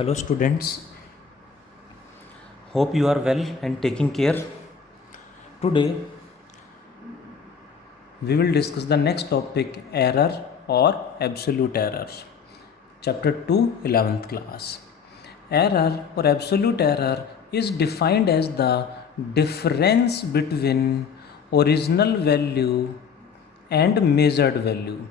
Hello students, hope you are well and taking care. Today we will discuss the next topic, error or absolute error. Chapter 2, 11th class. Error or absolute error is defined as the difference between original value and measured value.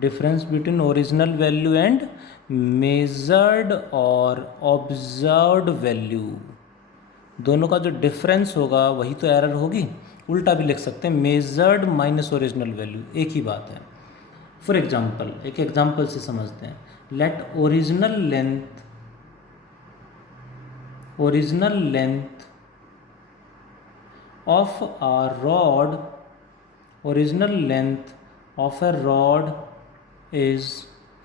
Difference between original value and measured or observed value, दोनों का जो difference होगा वही तो error होगी. उल्टा भी लिख सकते हैं, मेजर्ड माइनस ओरिजिनल वैल्यू, एक ही बात है. फॉर एग्जाम्पल, एक एग्जाम्पल से समझते हैं. Let original length of a rod, original length of a rod is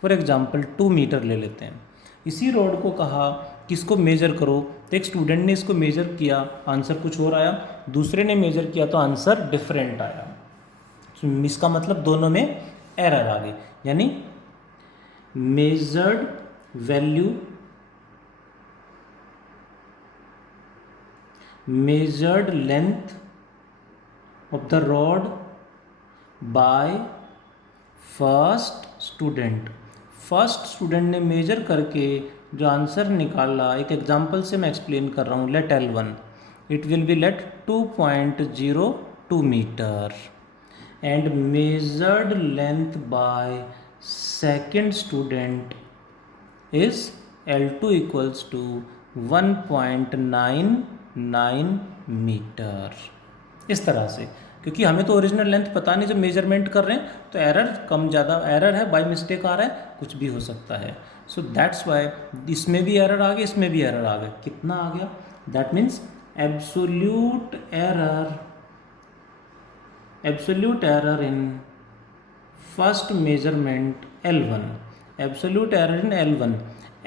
for example 2 metre ले लेते हैं. इसी रॉड को कहा कि इसको मेजर करो, तो एक स्टूडेंट ने इसको मेजर किया, आंसर कुछ और आया. दूसरे ने मेजर किया तो आंसर डिफरेंट आया. इसका मतलब दोनों में एरर आ गई. यानी measured value, measured length of the rod by first student ने मेजर करके जो आंसर निकाला, एक एग्जांपल से मैं एक्सप्लेन कर रहा हूँ. Let L1, it will be let 2.02 metre and measured length by second student is L2 equals to 1.99 metre. इस तरह से, क्योंकि हमें तो ओरिजिनल लेंथ पता नहीं, जब मेजरमेंट कर रहे हैं तो एरर कम ज़्यादा एरर है, बाय मिस्टेक आ रहा है, कुछ भी हो सकता है. सो दैट्स वाई इसमें भी एरर आ गया, इसमें भी एरर आ गया. कितना आ गया? That means absolute error in first measurement L1, absolute error in L1.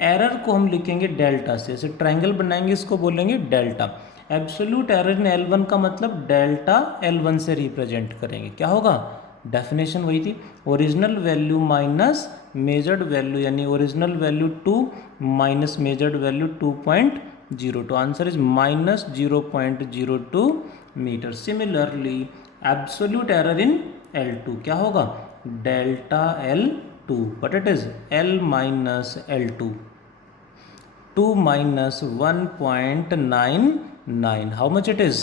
Error को हम लिखेंगे डेल्टा से, ऐसे ट्रायंगल बनाएंगे, इसको बोलेंगे डेल्टा. एब्सोल्यूट एरर इन L1 का मतलब डेल्टा L1 से रिप्रेजेंट करेंगे. क्या होगा? डेफिनेशन वही थी, original value minus measured value, यानी original value 2 minus measured value 2.02. Answer is minus 0.02 metre. Similarly absolute error in L2 क्या होगा? Delta L2, but it is L minus L2. 2 minus 1.99, how much it is?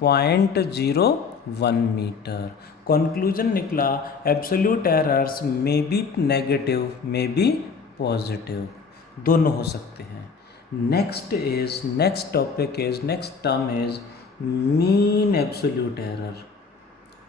0.01 metre. Conclusion निकला, absolute errors may be negative, may be positive, दोनों हो सकते हैं. Next term is mean absolute error.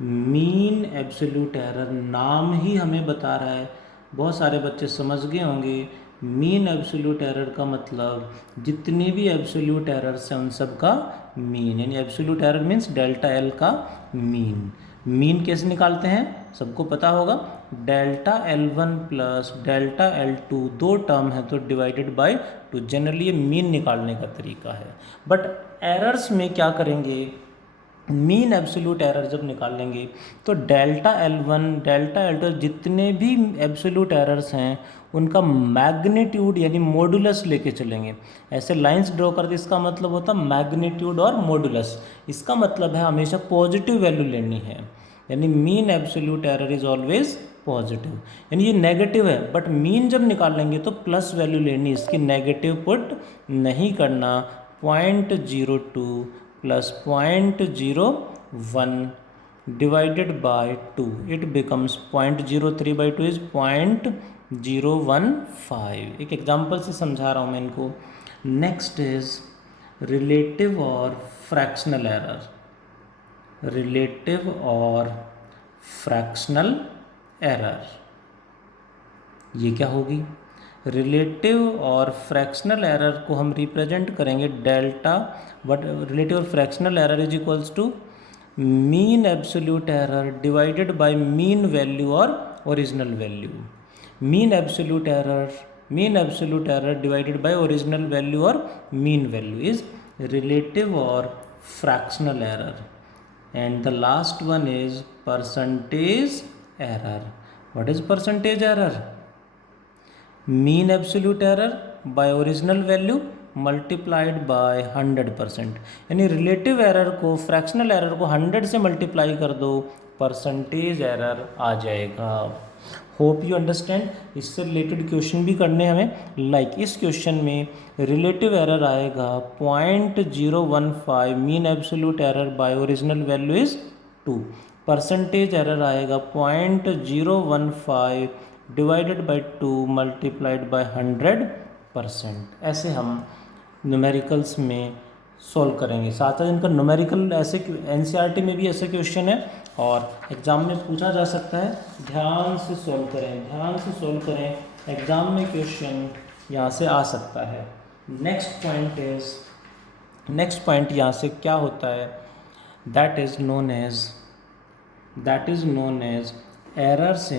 Mean absolute error नाम ही हमें बता रहा है, बहुत सारे बच्चे समझ गए होंगे. मीन एब्सोल्यूट एरर का मतलब जितने भी एब्सोल्यूट एरर्स हैं उन सब का मीन, यानी absolute error means delta L का मीन. मीन कैसे निकालते हैं सबको पता होगा, delta L1 plus delta L2, दो टर्म है तो डिवाइडेड बाय 2. जनरली ये मीन निकालने का तरीका है. बट एरर्स में क्या करेंगे, मीन एब्सोल्यूट एरर जब निकालेंगे तो डेल्टा L1 डेल्टा L2 जितने भी एब्सोल्यूट एरर्स हैं उनका मैग्नीट्यूड यानी मॉडुलस लेके चलेंगे. ऐसे लाइंस ड्रॉ करके इसका मतलब होता है मैग्नीट्यूड और मॉडुलस. इसका मतलब है हमेशा पॉजिटिव वैल्यू लेनी है, यानी mean absolute error is always positive. यानी ये नेगेटिव है, बट मीन जब निकालेंगे तो प्लस वैल्यू लेनी, इसकी नेगेटिव पुट नहीं करना. 0.02 plus 0.01 divided by 2, it becomes 0.03 by 2 is 0.015. एक एग्जाम्पल से समझा रहा हूँ मैं इनको. नेक्स्ट इज रिलेटिव और फ्रैक्शनल एरर. रिलेटिव और फ्रैक्शनल एरर ये क्या होगी? रिलेटिव और फ्रैक्शनल एरर को हम रिप्रेजेंट करेंगे डेल्टा, बट रिलेटिव और fractional error is equals to mean absolute error divided by mean value और original value. Mean absolute error divided by original value और मीन वैल्यू इज रिलेटिव और fractional error. And the last one is percentage error. What is percentage error? Mean absolute error by original value multiplied by 100%, यानी relative error को, fractional error को 100 से multiply कर दो, percentage error आ जाएगा। Hope you understand. इससे related question भी करने हमें, लाइक इस क्वेश्चन में रिलेटिव एरर आएगा 0.015, mean absolute error by original value is 2, percentage error आएगा 0.015 डिवाइडेड बाय 2 मल्टीप्लाइड बाय 100%। ऐसे हम न्यूमेरिकल्स में सॉल्व करेंगे। साथ ही इनका न्यूमेरिकल ऐसे एनसीईआरटी में भी ऐसे क्वेश्चन है और एग्ज़ाम में पूछा जा सकता है। ध्यान से सॉल्व करें, ध्यान से सॉल्व करें, एग्ज़ाम में क्वेश्चन यहाँ से आ सकता है। नेक्स्ट पॉइंट यहाँ से क्या होता है, that is known as errors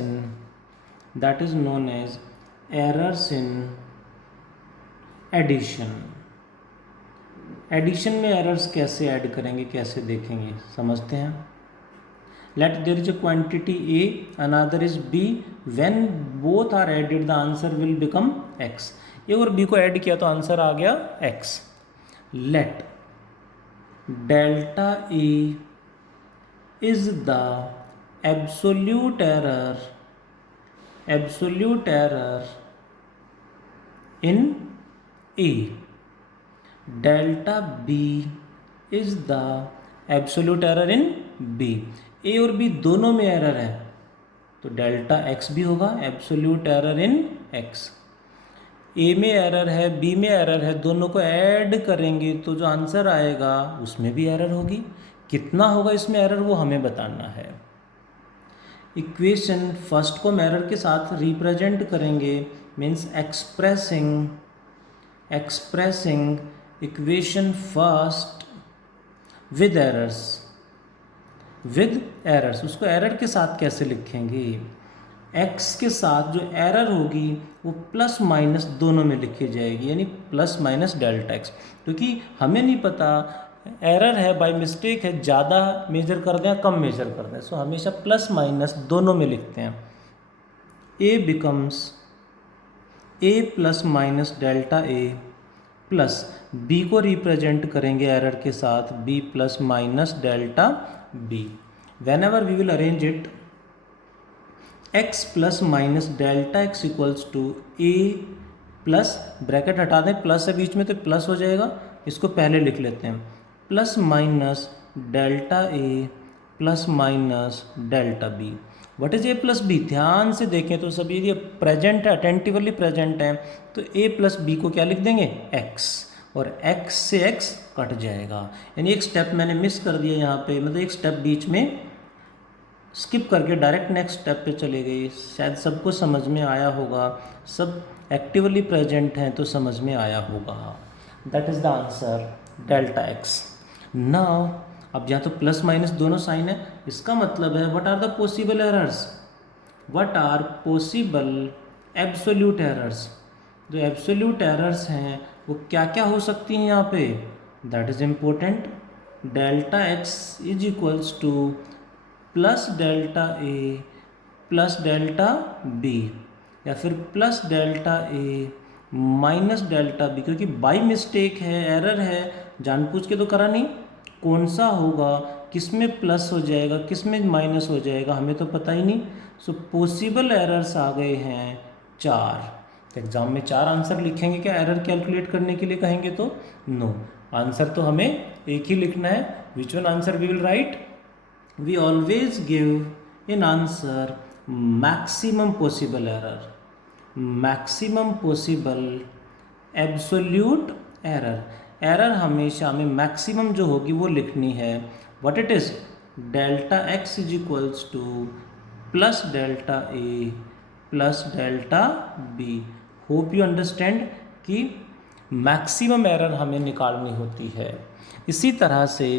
in addition. Addition में एरर्स कैसे ऐड करेंगे, कैसे देखेंगे, समझते हैं। Let there is a quantity A, another is B, when both are added the answer will become X. A और बी को ऐड किया तो आंसर आ गया X. Let delta A is the absolute error in A, delta B is the absolute error in B. A और B दोनों में error है तो डेल्टा एक्स भी होगा एब्सोल्यूट एरर इन एक्स। ए में एरर है, बी में एरर है, दोनों को ऐड करेंगे तो जो आंसर आएगा उसमें भी एरर होगी। कितना होगा इसमें एरर वो हमें बताना है। इक्वेशन फर्स्ट को हम एरर के साथ रिप्रेजेंट करेंगे, means expressing equation first with errors. उसको एरर के साथ कैसे लिखेंगे, एक्स के साथ जो एरर होगी वो प्लस माइनस दोनों में लिखी जाएगी, यानी प्लस माइनस डेल्टा एक्स। क्योंकि हमें नहीं पता एरर है, बाय मिस्टेक है, ज़्यादा मेजर कर दें या कम मेजर कर दें, सो हमेशा प्लस माइनस दोनों में लिखते हैं। A becomes A plus minus delta A plus B को रिप्रेजेंट करेंगे एरर के साथ B plus minus delta B. Whenever we will arrange it, X plus minus delta x equals to A plus, bracket हटा दें, plus है बीच में तो plus हो जाएगा, इसको पहले लिख लेते हैं, plus minus delta A plus minus delta B. What is A plus B, ध्यान से देखें तो सभी ये प्रेजेंट है, अटेंटिवली प्रेजेंट है, तो ए प्लस बी को क्या लिख देंगे एक्स, और एक्स से एक्स कट जाएगा। यानी एक स्टेप मैंने मिस कर दिया यहाँ पे, मतलब एक स्टेप बीच में स्किप करके डायरेक्ट नेक्स्ट स्टेप पे चले गए। शायद सबको समझ में आया होगा, सब एक्टिवली प्रेजेंट हैं तो समझ में आया होगा। That is the answer delta x. Now अब यहाँ तो प्लस माइनस दोनों साइन है, इसका मतलब है what are the possible errors, what are possible absolute errors. जो एब्सोल्यूट एरर्स हैं वो क्या क्या हो सकती हैं यहाँ पे, that is important. Delta x is equals to plus delta A plus delta B, या फिर plus delta A minus delta B, क्योंकि बाई मिस्टेक है, एरर है, जानबूझ के तो करा नहीं। कौन सा होगा, किस में प्लस हो जाएगा, किस में माइनस हो जाएगा, हमें तो पता ही नहीं। सो पॉसिबल एरर्स आ गए हैं 4। एग्जाम में 4 आंसर लिखेंगे क्या एरर कैलकुलेट करने के लिए कहेंगे तो नो, आंसर तो हमें एक ही लिखना है। Which one answer we will write, we always give in answer maximum possible error, maximum possible absolute error. Error हमेशा हमें मैक्सिमम जो होगी वो लिखनी है। What it is, delta x is equals to plus delta A plus delta B. Hope you understand कि maximum error हमें निकालनी होती है। इसी तरह से आई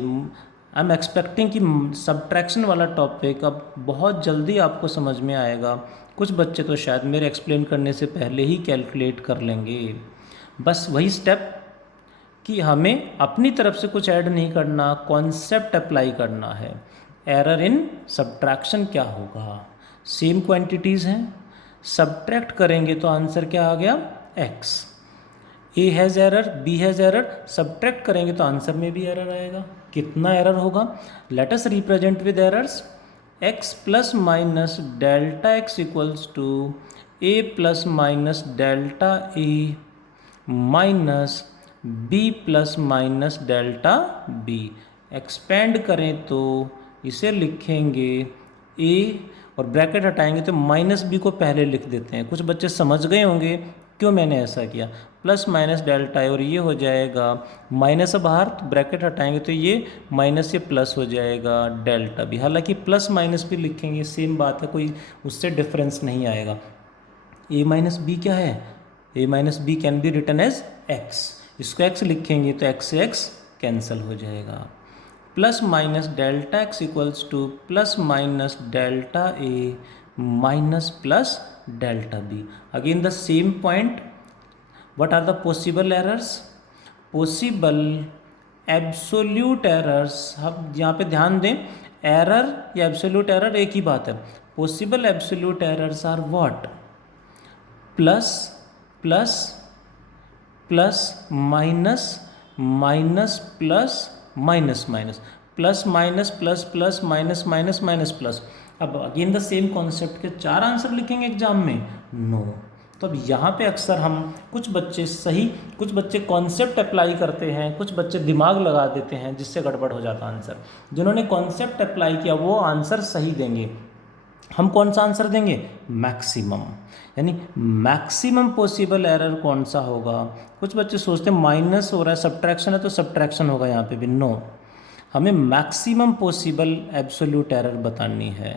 एम एक्सपेक्टिंग कि सब्ट्रैक्शन वाला टॉपिक अब बहुत जल्दी आपको समझ में आएगा। कुछ बच्चे तो शायद मेरे एक्सप्लेन करने से पहले ही कैलकुलेट कर लेंगे। बस वही स्टेप कि हमें अपनी तरफ से कुछ ऐड नहीं करना, कॉन्सेप्ट अप्लाई करना है। एरर इन सब्ट्रैक्शन क्या होगा, सेम क्वांटिटीज़ हैं, सब्ट्रैक्ट करेंगे तो आंसर क्या आ गया x. A has error, B has error, subtract करेंगे तो आंसर में भी एरर आएगा। कितना एरर होगा? Let us represent with errors. X plus minus delta x equals to A plus minus delta A minus B plus minus delta B. Expand करें तो इसे लिखेंगे ए और ब्रैकेट हटाएंगे तो माइनस बी को पहले लिख देते हैं। कुछ बच्चे समझ गए होंगे क्यों मैंने ऐसा किया। प्लस माइनस डेल्टा है और ये हो जाएगा माइनस बाहर, तो ब्रैकेट हटाएंगे तो ये माइनस से प्लस हो जाएगा डेल्टा बी। हालांकि प्लस माइनस भी लिखेंगे, सेम बात है, कोई उससे डिफरेंस नहीं आएगा। ए माइनस बी क्या है? A minus B can be written as X. इसको एक्स लिखेंगे तो एक्स से एक्स कैंसिल हो जाएगा। Plus minus delta x equals to plus minus delta A minus plus delta B. Again the same point, what are the possible errors? possible absolute errors, हम यहाँ पे ध्यान दें, एरर या एब्सोल्यूट एरर एक ही बात है। possible absolute errors are what? Plus plus plus minus minus plus minus minus plus minus plus plus minus minus minus plus. अब अगेन द सेम कॉन्सेप्ट के 4 आंसर लिखेंगे एग्जाम में? नो। तो अब यहाँ पे अक्सर हम कुछ बच्चे सही, कुछ बच्चे कॉन्सेप्ट अप्लाई करते हैं, कुछ बच्चे दिमाग लगा देते हैं जिससे गड़बड़ हो जाता आंसर। जिन्होंने कॉन्सेप्ट अप्लाई किया वो आंसर सही देंगे। हम कौन सा आंसर देंगे? मैक्सिमम, यानी मैक्सिमम पॉसिबल एरर कौन सा होगा। कुछ बच्चे सोचते हैं माइनस हो रहा है, सब्ट्रैक्शन है तो सब्ट्रैक्शन होगा यहाँ पे भी। नो, हमें मैक्सिमम पॉसिबल एब्सोल्यूट एरर बतानी है।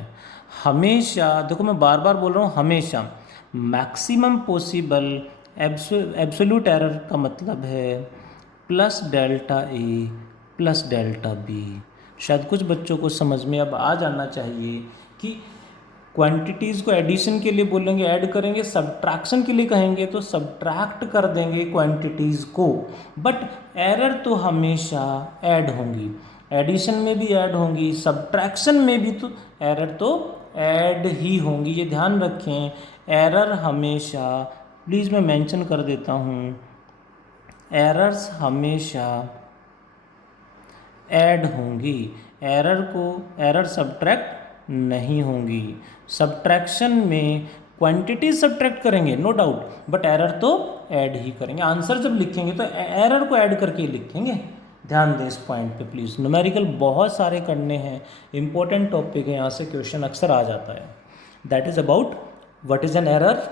हमेशा, देखो मैं बार बार बोल रहा हूँ, हमेशा मैक्सिमम पॉसिबल एब्सोल्यूट एरर का मतलब है plus delta A plus delta B. शायद कुछ बच्चों को समझ में अब आ जाना चाहिए कि क्वांटिटीज़ को एडिशन के लिए बोलेंगे ऐड करेंगे, सब्ट्रैक्शन के लिए कहेंगे तो सब्ट्रैक्ट कर देंगे क्वांटिटीज़ को, बट एरर तो हमेशा ऐड होंगी। एडिशन में भी ऐड होंगी, सब्ट्रैक्शन में भी तो एरर तो ऐड ही होंगी, ये ध्यान रखें। एरर हमेशा, प्लीज़ मैं मेंशन कर देता हूँ, एरर्स हमेशा ऐड होंगी। एरर सब्ट्रैक्ट नहीं होंगी। सब्ट्रैक्शन में क्वांटिटी सब्ट्रैक्ट करेंगे नो डाउट, बट एरर तो ऐड ही करेंगे। आंसर जब लिखेंगे तो एरर को ऐड करके लिखेंगे। ध्यान दें इस पॉइंट पे प्लीज़। न्यूमेरिकल बहुत सारे करने हैं, इंपॉर्टेंट टॉपिक है, यहाँ से क्वेश्चन अक्सर आ जाता है। That is about what is an error,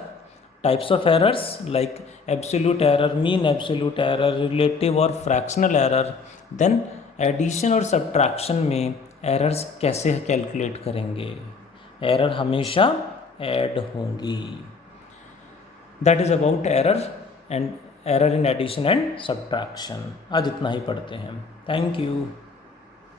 types of errors like absolute error, mean absolute error, relative और फ्रैक्शनल एरर। देन एडिशन और सब्ट्रैक्शन में एरर्स कैसे कैलकुलेट करेंगे। एरर हमेशा ऐड होंगी। That is about error and error in addition and subtraction. आज इतना ही पढ़ते हैं। Thank you.